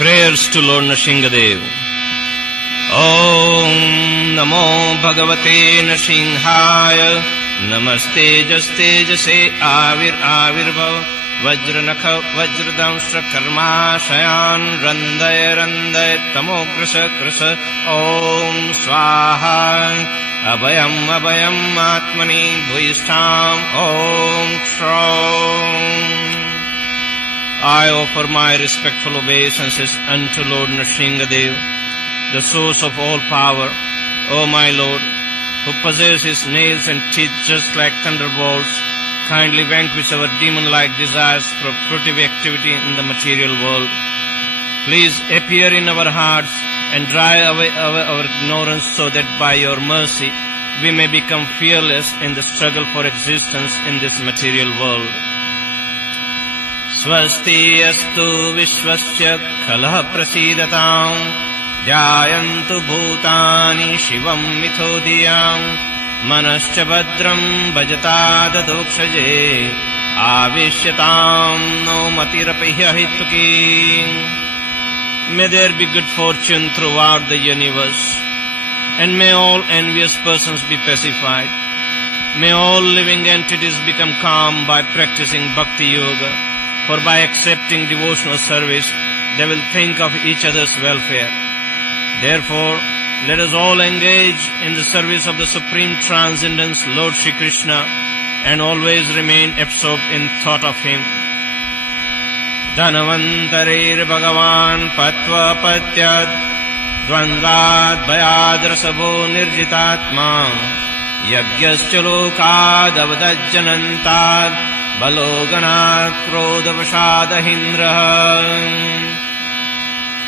Prayers to Lord Nrsingadev. Om Namo Bhagavate Nrsinghaya. Namaste Jaste Jase Avir Avirbhav. Vajranakha Vajradamshra Karmashayan Randay Randay Tamokrasa Krasa. Om Swaha Abhayam Abhayam Atmani Bhuishtam. Om Shram. I offer my respectful obeisances unto Lord Nrsingadev, the source of all power. O my Lord, who possesses nails and teeth just like thunderbolts, kindly vanquish our demon-like desires for fruitive activity in the material world. Please appear in our hearts and drive away our ignorance so that by your mercy we may become fearless in the struggle for existence in this material world. Swasti astu vishwasya khalah prasidatam jayantu bhutani shivam mithodiyam manascha badram bhajata dadokshaje avishyatam no matirapihahituki. May there be good fortune throughout the universe, and may all envious persons be pacified. May all living entities become calm by practicing bhakti yoga, for by accepting devotional service, they will think of each other's welfare. Therefore, let us all engage in the service of the Supreme Transcendence, Lord Shri Krishna, and always remain absorbed in thought of Him. Dhanavantarir Bhagavan Patva Patyad Dvandvad Bhayadrasabho Nirjitatma Yagyascha Lokad Avadajjanantad Balogana Krodavashadahindra.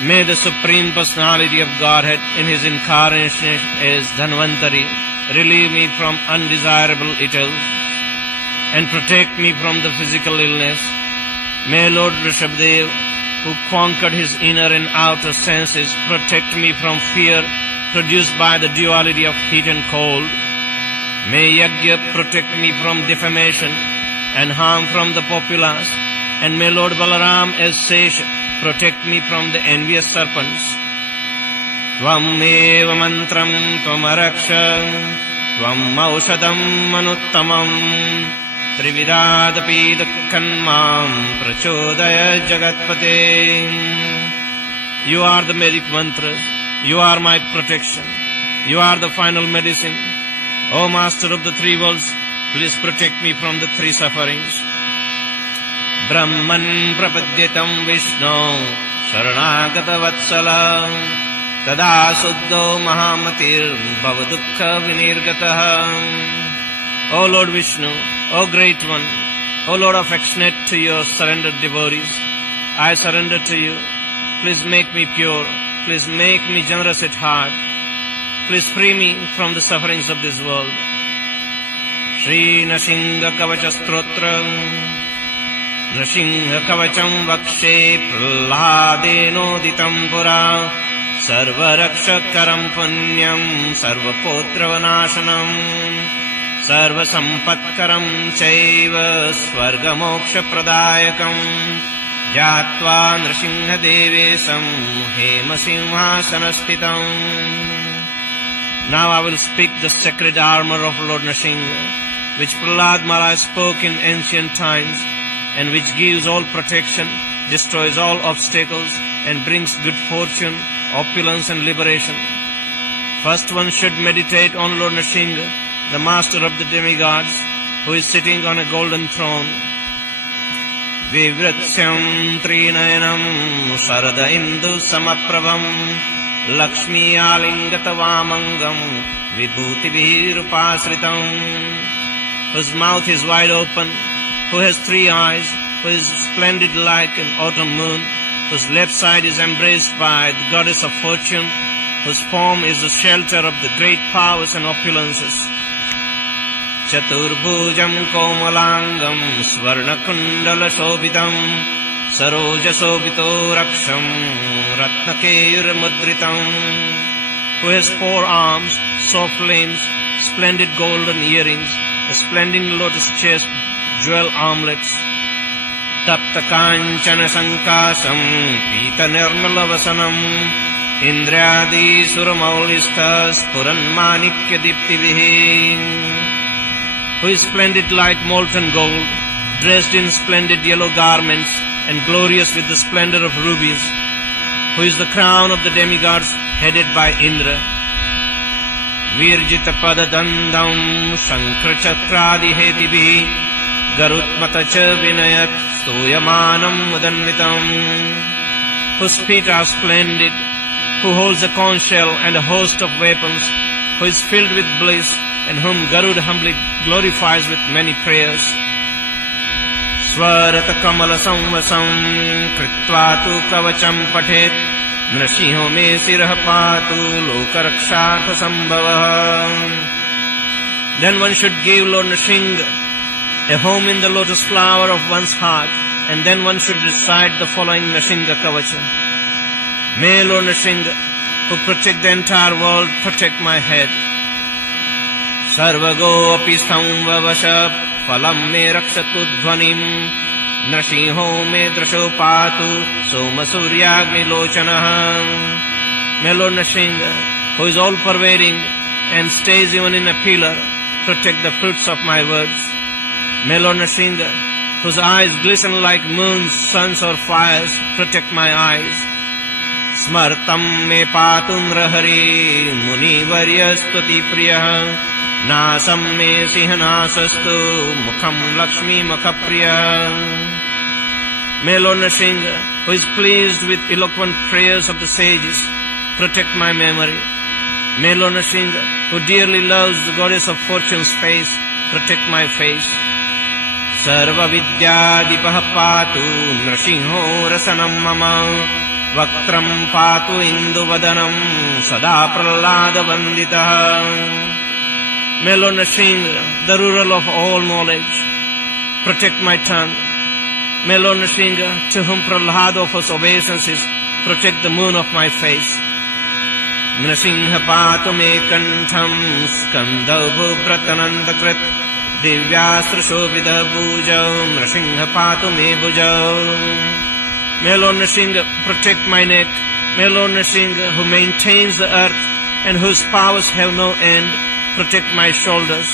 May the Supreme Personality of Godhead in His incarnation as Dhanvantari relieve me from undesirable ills and protect me from the physical illness. May Lord Rishabdev, who conquered his inner and outer senses, protect me from fear produced by the duality of heat and cold. May Yajna protect me from defamation and harm from the populace, and may Lord Balaram as Sesha protect me from the envious serpents. Tvam eva mantram tvam araksha tvam aushadam manuttamam trividadapi dukkhanmam prachodaya jagatpate. You are the Vedic mantras, you are my protection, you are the final medicine. O Master of the three worlds, please protect me from the three sufferings. Brahman prapadyatam Vishnu Sharanagata Vatsala Tada Suddho Mahamatir Bhavadukha Vinirgataha. O Lord Vishnu, O Great One, O Lord affectionate to your surrendered devotees, I surrender to you. Please make me pure. Please make me generous at heart. Please free me from the sufferings of this world. Shri Nrsinga Kavacha Strotra Nrsinga Kavacham Vakshe Praladeno Ditam Pura Sarva Rakshakaram Punyam Sarva Potravanashanam Sarva Sampatkaram Chaiva Swarga Moksha Pradayakam Jatva Nrsinga Devesam Hema Simhasanastitam. Now I will speak the sacred armor of Lord Nrsinga, which Prahlad Maharaj spoke in ancient times, and which gives all protection, destroys all obstacles, and brings good fortune, opulence and liberation. First one should meditate on Lord Nrsinga, the master of the demigods, who is sitting on a golden throne. Vivritsyam trinayanam sarada indu samaprabham Lakshmi alingata vamangam vibhuti virupasritam. Whose mouth is wide open, who has three eyes, who is splendid like an autumn moon, whose left side is embraced by the goddess of fortune, whose form is the shelter of the great powers and opulences. Chaturbhujam komalangam swarnakundala shobhitam saroja shobhito raksham ratnakeir mudritam. Who has four arms, soft limbs, splendid golden earrings, a splendid lotus chest, jewel armlets. तप्त कांचन संकाशम पीत निर्मल वसनम इंद्रादि सुरमौलिस्थ स्फुरन् माणिक्य दीप्तिभिः. Who is splendid like molten gold, dressed in splendid yellow garments and glorious with the splendor of rubies, who is the crown of the demigods headed by Indra. Virjita padadandam shankra chakradi hetibhi garutmata cha vinayat stoyamanam mudanvitam. Whose feet are splendid, who holds a conch shell and a host of weapons, who is filled with bliss, and whom Garuda humbly glorifies with many prayers. Swarata kamala samvasam kritva tu kavacham pathet nrsimho me sirah patu lokarakshartha sambhavah. Then one should give Lord Nrsimha a home in the lotus flower of one's heart, and then one should recite the following Nrsimha Kavacha. May Lord Nrsimha, who protect the entire world, protect my head. Sarvago api samvavasha phalam me rakshatu dhvanim nrsimho me drasho patu soma suryagni lochanah. May Lord Nrsimha, who is all pervading and stays even in a pillar, protect the fruits of my words. May Lord Nrsimha, whose eyes glisten like moons, suns or fires, protect my eyes. Smartam me patu nrahari muni varyastuti priyah nasam me sihanasastu mukham lakshmi mukhapriya. May Lord Nrsimha, who is pleased with eloquent prayers of the sages, protect my memory. May Lord Nrsimha, who dearly loves the goddess of fortune's face, protect my face. Sarva vidyadipah patu nrsimho rasanam mama vaktram patu induvadanam sada prahlada vanditah. May Lord Nrsimha, the ruler of all knowledge, protect my tongue. May Lord Nrsimha, to whom Prahlada offers obeisances, protect the moon of my face. Nrsimha patu me kantham skandabhu pratanandakrit divyastra shobhita bhujau Nrsimha patu me bhujau. May Lord Nrsimha protect my neck. May Lord Nrsimha, who maintains the earth and whose powers have no end, protect my shoulders.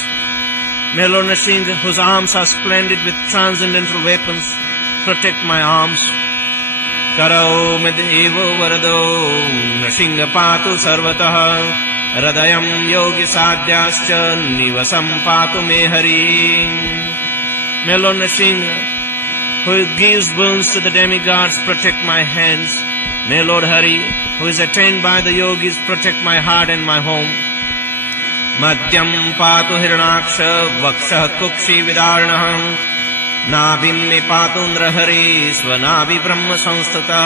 May Lord Nrsimha, whose arms are splendid with transcendental weapons, protect my arms. Karau medevo varado Nrsimha patu sarvatah radayam yogi sadhyascha nivasam patu me hari. May Lord Nrsimha, who gives boons to the demigods, protect my hands. May Lord Hari, who is attained by the yogis, protect my heart and my home. Madhyam patu hiranaksha vakshah kukshi vidarnah nabhim me patu nrahari svanabhi brahma samstata.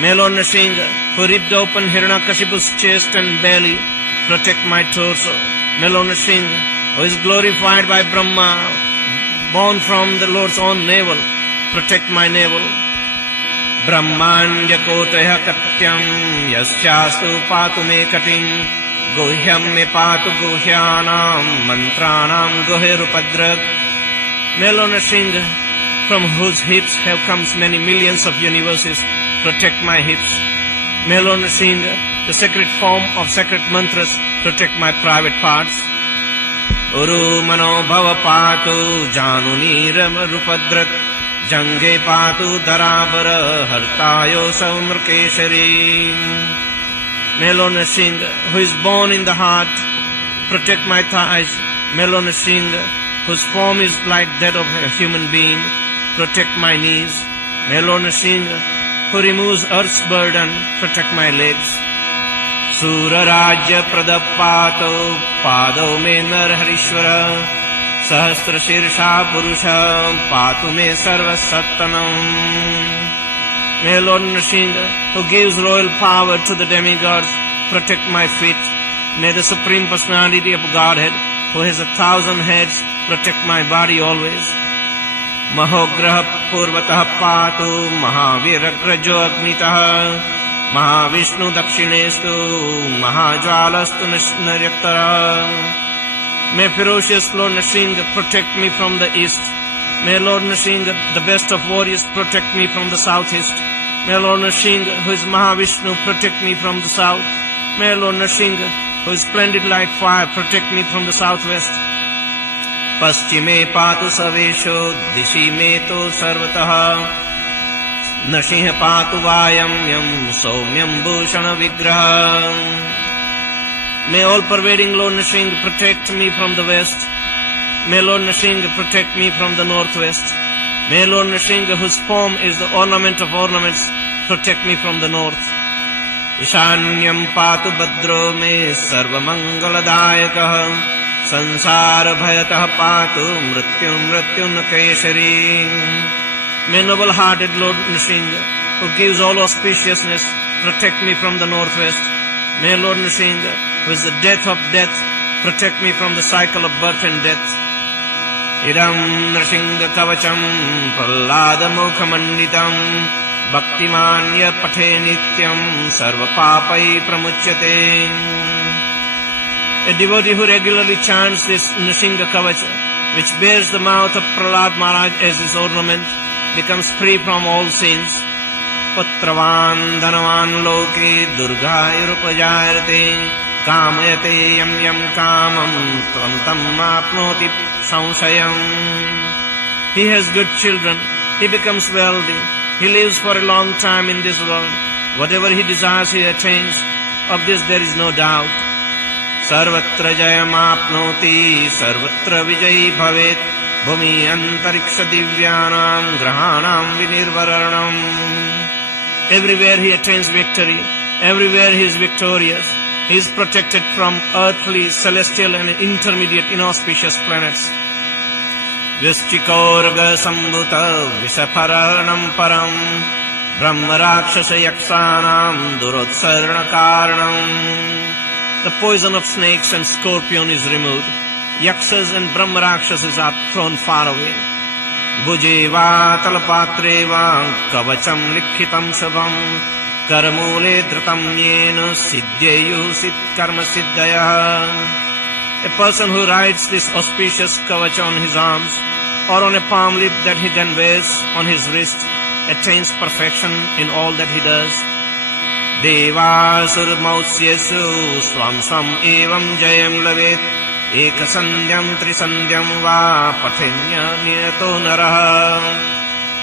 May Lord Nrsimha, who ripped open Hiranyakashipu's chest and belly, protect my torso. May Lord Nrsimha, who is glorified by Brahma, born from the Lord's own navel, protect my navel. Brahmandya kotaya katyam yasyastu patu me katim guhyam me patu guhyanam mantranam guhirupadrak. May Lord Nrsimha, from whose hips have come many millions of universes, protect my hips. May Lord Nrsimha, the sacred form of sacred mantras, protect my private parts. Uru mano bhava patu januni ramarupadrak jange patu darabara hartayo saumrkeshari. May Lord Nrsimha, who is born in the heart, protect my thighs. May Lord Nrsimha, whose form is like that of a human being, protect my knees. May Lord Nrsimha, who removes earth's burden, protect my legs. Sura Rajya Pradapato Pado me Narharishwara Sahasra Shirsha Purusha Patu me Sarva Sattanam. May Lord Nrsimha, who gives royal power to the demigods, protect my feet. May the Supreme Personality of Godhead, who has 1,000 heads, protect my body always. Mahograha Purvatah Patu Mahaviragrajo Agnitah Mahavishnu Dakshinestu Mahajwalastu Nishnaryatara. May ferocious Lord Nrsimha protect me from the east. May Lord Nrsimha, the best of warriors, protect me from the southeast. May Lord Nrsimha, who is Mahavishnu, protect me from the south. May Lord Nrsimha, who is splendid like fire, protect me from the southwest. Paschime patu savesho, dishi me to sarvatah. Nrsimha patu vayamyam, somyam bhushana vigraha. May all-pervading Lord Nrsimha protect me from the west. May Lord Nrsimha protect me from the northwest. May Lord Nrsimha, whose form is the ornament of ornaments, protect me from the north. Ishanyam patu badro me sarva mangaladayakah. Sansara bhayatah patu mrityun keshari. May noble-hearted Lord Nrsimha, who gives all auspiciousness, protect me from the northwest. May Lord Nrsimha, who is the death of death, protect me from the cycle of birth and death. Idam Nrsimha kavacham prallada mukhamanditam bhaktimanya pathe nityam sarva papai pramuchyate. A devotee who regularly chants this Nrsimha kavacha, which bears the mouth of Prahlad Maharaj as his ornament, becomes free from all sins. Putravan dhanavan loke durgayurupajayate kamayate yam yam kamam tvam tam apnoti samsayam. He has good children, he becomes wealthy, he lives for a long time in this world. Whatever he desires he attains, of this there is no doubt. Sarvatra jayam apnoti sarvatra vijayi bhavet bhumi antariksha divyanam grahanam vinirvaranam. Everywhere he attains victory, everywhere he is victorious. He is protected from earthly, celestial and intermediate inauspicious planets. Vyashchikorga sambhuta visapharanam param brahma rakshasa yaksanam durotsarna karanam. The poison of snakes and scorpion is removed. Yaksas and brahma rakshasas are thrown far away. Bhujeva talapatreva kavacham likhitam shabam karamule dhritam yena siddhyeyu karma siddhaya. A person who rides this auspicious kavacha on his arms or on a palm leaf that he then wears on his wrist attains perfection in all that he does. Devasur mausyesu swam swam evam jayam lavet ekasandhyam trisandhyam va pathenya niyato naraha.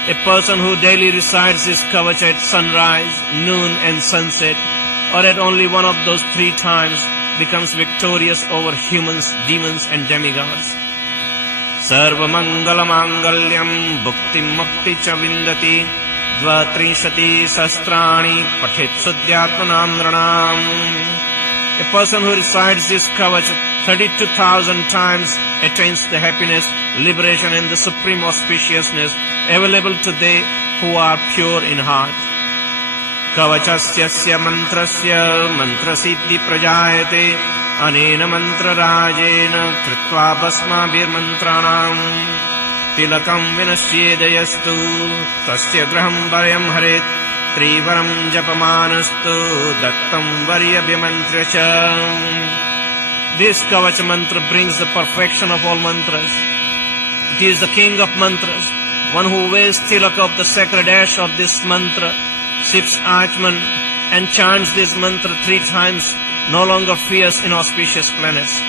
A person who daily recites his kavacha at sunrise, noon and sunset, or at only one of those 3 times, becomes victorious over humans, demons and demigods. Sarva mangala mangalyam bhuktim mukti cha vindati dvatrinshati sastrani pathet sudyatmanam nranam. A person who recites this kavacha 32,000 times attains the happiness, liberation and the supreme auspiciousness available to they who are pure in heart. Kavachasya mantrasya mantrasiddhi prajayate anena mantra rajena kritva basmabhir mantranam tilakam vinasyedayastu tasya graham varyam haret trivaram japamanastu dattam varyabhyamantracha. This Kavacha mantra brings the perfection of all mantras. It is the king of mantras. One who wears tilak of the sacred ash of this mantra, sips Achman and chants this mantra 3 times, no longer fears inauspicious planets.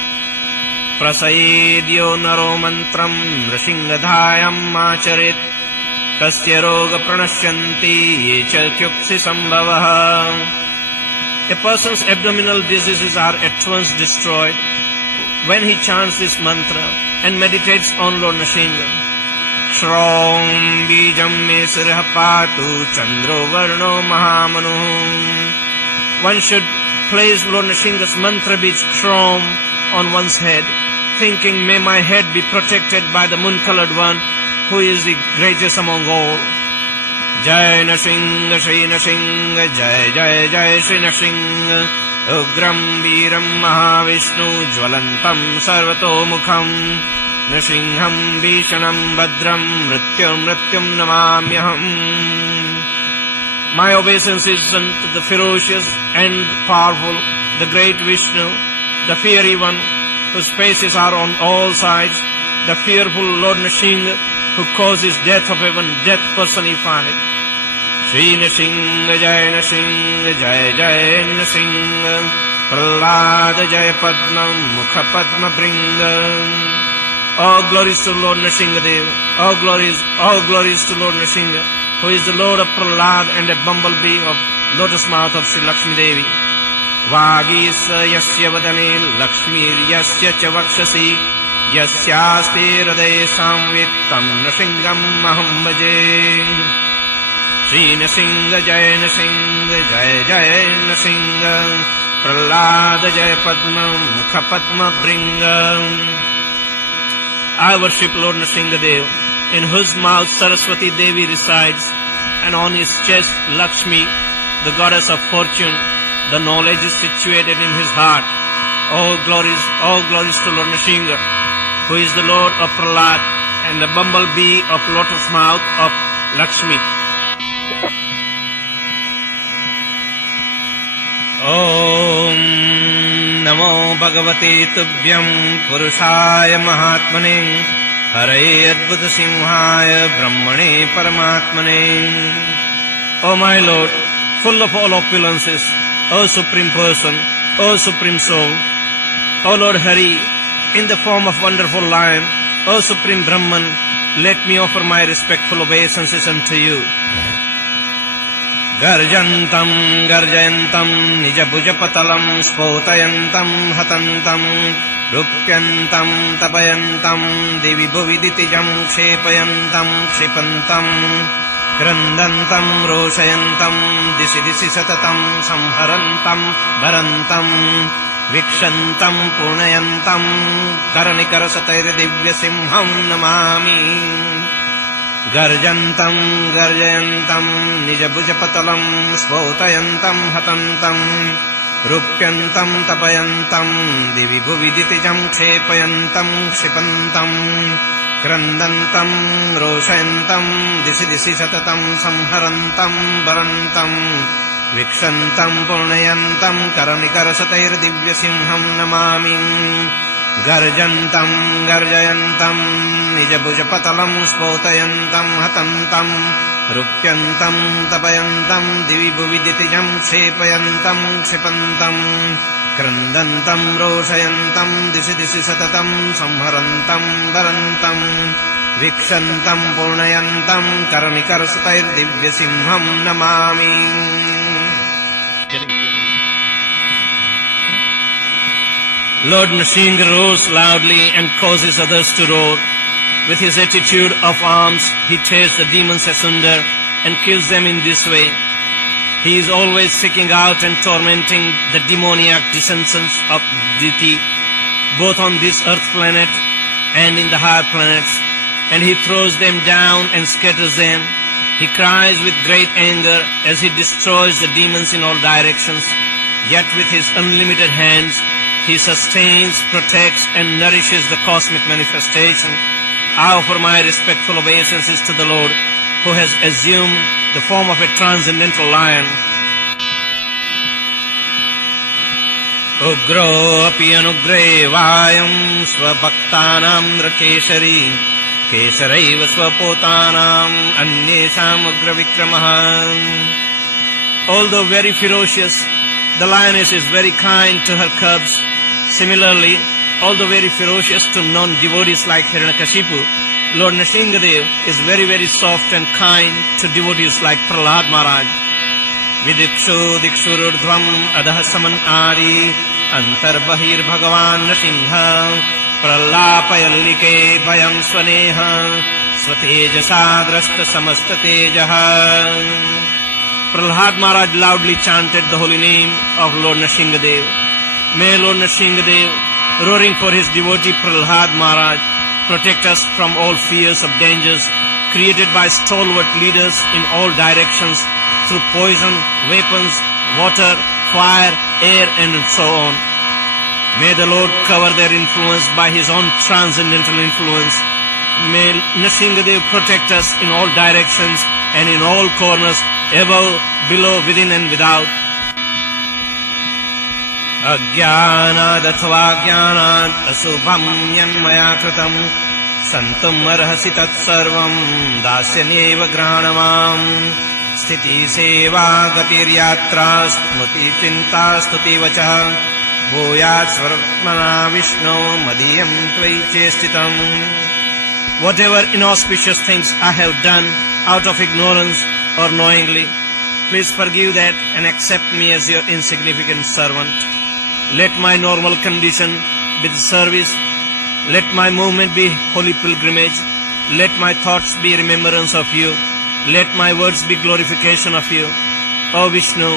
Prasayedyo naro mantram Nrsimhadhayam acharet tasya roga pranashyanti yecha kyupsi sambhavaha. A person's abdominal diseases are at once destroyed when he chants this mantra and meditates on Lord Nrsimha. Shrom bijam me sirah patu chandro varno mahamanu. One should place Lord Nrsimha's mantra bij Shrom on one's head, thinking, may my head be protected by the moon-colored one who is the greatest among all. Jai Nrsimha, Shri Nrsimha, Jai Jai Jai Shri Nrsimha, Ugram Veeram Mahavishnu, Jvalantam Sarvato Mukham, Nrsimham Vishanam Bhadram, Mrityum Namamyaham. My obeisance unto the ferocious and powerful, the great Vishnu, the fiery one, whose faces are on all sides, the fearful Lord Nrsimha, who causes death of heaven, death personified. Shri Nrsimha Jai Nrsimha Jai Jai Nrsimha, Prahlada Jai Padma Mukha Padma Bringa. All glories to Lord Nrsimha Dev. All glories to Lord Nrsimha, who is the Lord of Prahlad and a bumblebee of lotus mouth of Sri Lakshmi Devi. Vagisa yasya vadane Lakshmir yasya cha vakshasi yasyaste hridaye samvittam Nrsimham aham bhaje. Shri Nrsimha Jai Nrsimha Jai Jai Nrsimha, Prahlada Jai Padma Mukha Padma Bringa. I worship Lord Nrsimha Dev, in whose mouth Saraswati Devi resides, and on his chest Lakshmi, the goddess of fortune. The knowledge is situated in his heart. All glories to Lord Nrsimha, who is the Lord of Prahlad and the bumblebee of lotus mouth of Lakshmi. Om Namo Bhagavate Tubhyam Purushaya Mahatmane Hare Adbhuta Simhaya Brahmane Paramatmane. O my Lord, full of all opulences, O Supreme Person, O Supreme Soul, O Lord Hari, in the form of wonderful Lion, O Supreme Brahman, let me offer my respectful obeisances unto you. Garjantam garjayantam nijabhujapatalam spotayantam hatantam rupyantam tapayantam devi bhuviditijam kshepayantam kshipantam krandantam roshayantam disi disi satatam samharantam barantam vikshantam purnayantam karanikarasatayra divyasimham namami. Garjantam garjayantam nijabhujapatalam spotayantam hatantam rupyantam tapayantam divi bhuviditijam kshepayantam kshipantam krandantam roshayantam disi disi satatam samharantam barantam vikshantam purnayantam karanikarasatayra divyasimham namami. Garjantam garjayantam nijabhujapatalam spotayantam hatantam rupyantam tapayantam divi bhuviditijam kshepayantam kshipantam krandantam roshayantam disi disi satatam samharantam barantam vikshantam purnayantam karanikarasatayr divyasimham namami. Lord Nrsimha roars loudly and causes others to roar. With his attitude of arms, he tears the demons asunder and kills them in this way. He is always seeking out and tormenting the demoniac descendants of Diti, both on this earth planet and in the higher planets, and he throws them down and scatters them. He cries with great anger as he destroys the demons in all directions, yet with his unlimited hands, he sustains, protects, and nourishes the cosmic manifestation. I offer my respectful obeisances to the Lord, who has assumed the form of a transcendental lion. Ugro api anugre vayam svabhaktanam nrakeshari kesaraiva svapotanam anyesam ugra vikramaha. Although very ferocious, the lioness is very kind to her cubs. Similarly, although very ferocious to non-devotees like Hiranyakashipu, Lord Nrsimha Dev is very, very soft and kind to devotees like Prahlad Maharaj. Vidikshu dikshururdhvam adaha saman ari antarbahir bhagavan Nrsimha pralapayallike bayam swaneha swatejasa drashta samasta tejaha. Prahlad Maharaj loudly chanted the holy name of Lord Nrsimha Dev. May Lord Nrsimha Dev, roaring for his devotee Prahlad Maharaj, protect us from all fears of dangers created by stalwart leaders in all directions through poison, weapons, water, fire, air, and so on. May the Lord cover their influence by his own transcendental influence. May Nrsimha Dev protect us in all directions and in all corners, above, below, within and without. Ajnanad athva jnanad asubham yanmaya kritam संतुम् अर्हसि तत्सर्वम् दास्यन्येव घ्राणमाम् स्थिति सेवा गतिर्यात्रा स्मृति चिन्ता स्तुति वचः भूयात् स्वर्मना विष्णो मदीयम् त्वयि चेष्टितम्. Whatever inauspicious things I have done out of ignorance or knowingly, please forgive that and accept me as your insignificant servant. Let my normal condition be the service. Let my movement be holy pilgrimage. Let my thoughts be remembrance of you. Let my words be glorification of you. O Vishnu,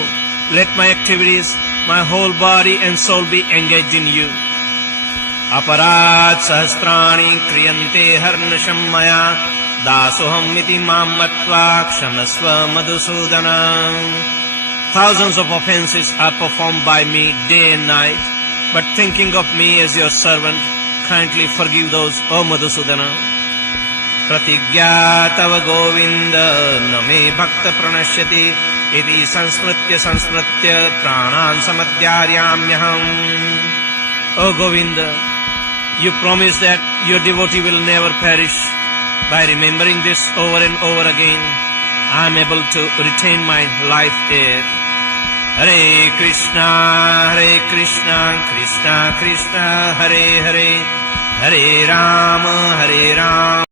let my activities, my whole body and soul be engaged in you. अपराध सहस्राणि क्रियन्ते हर्निशं मया दासोऽहम् इति मां मत्वा क्षमस्व Madhusudan. Thousands of offenses are performed by me day and night, but thinking of me as your servant, kindly forgive those, O Madhusudana. Pratigya tava govinda name bhakta pranashyati iti sansmritya pranan samadhyaryamyaham. O Govinda, you promise that your devotee will never perish. By remembering this over and over again, I am able to retain my life here. Hare Krishna, Krishna Krishna, Hare Hare, Hare Rama, Hare Rama.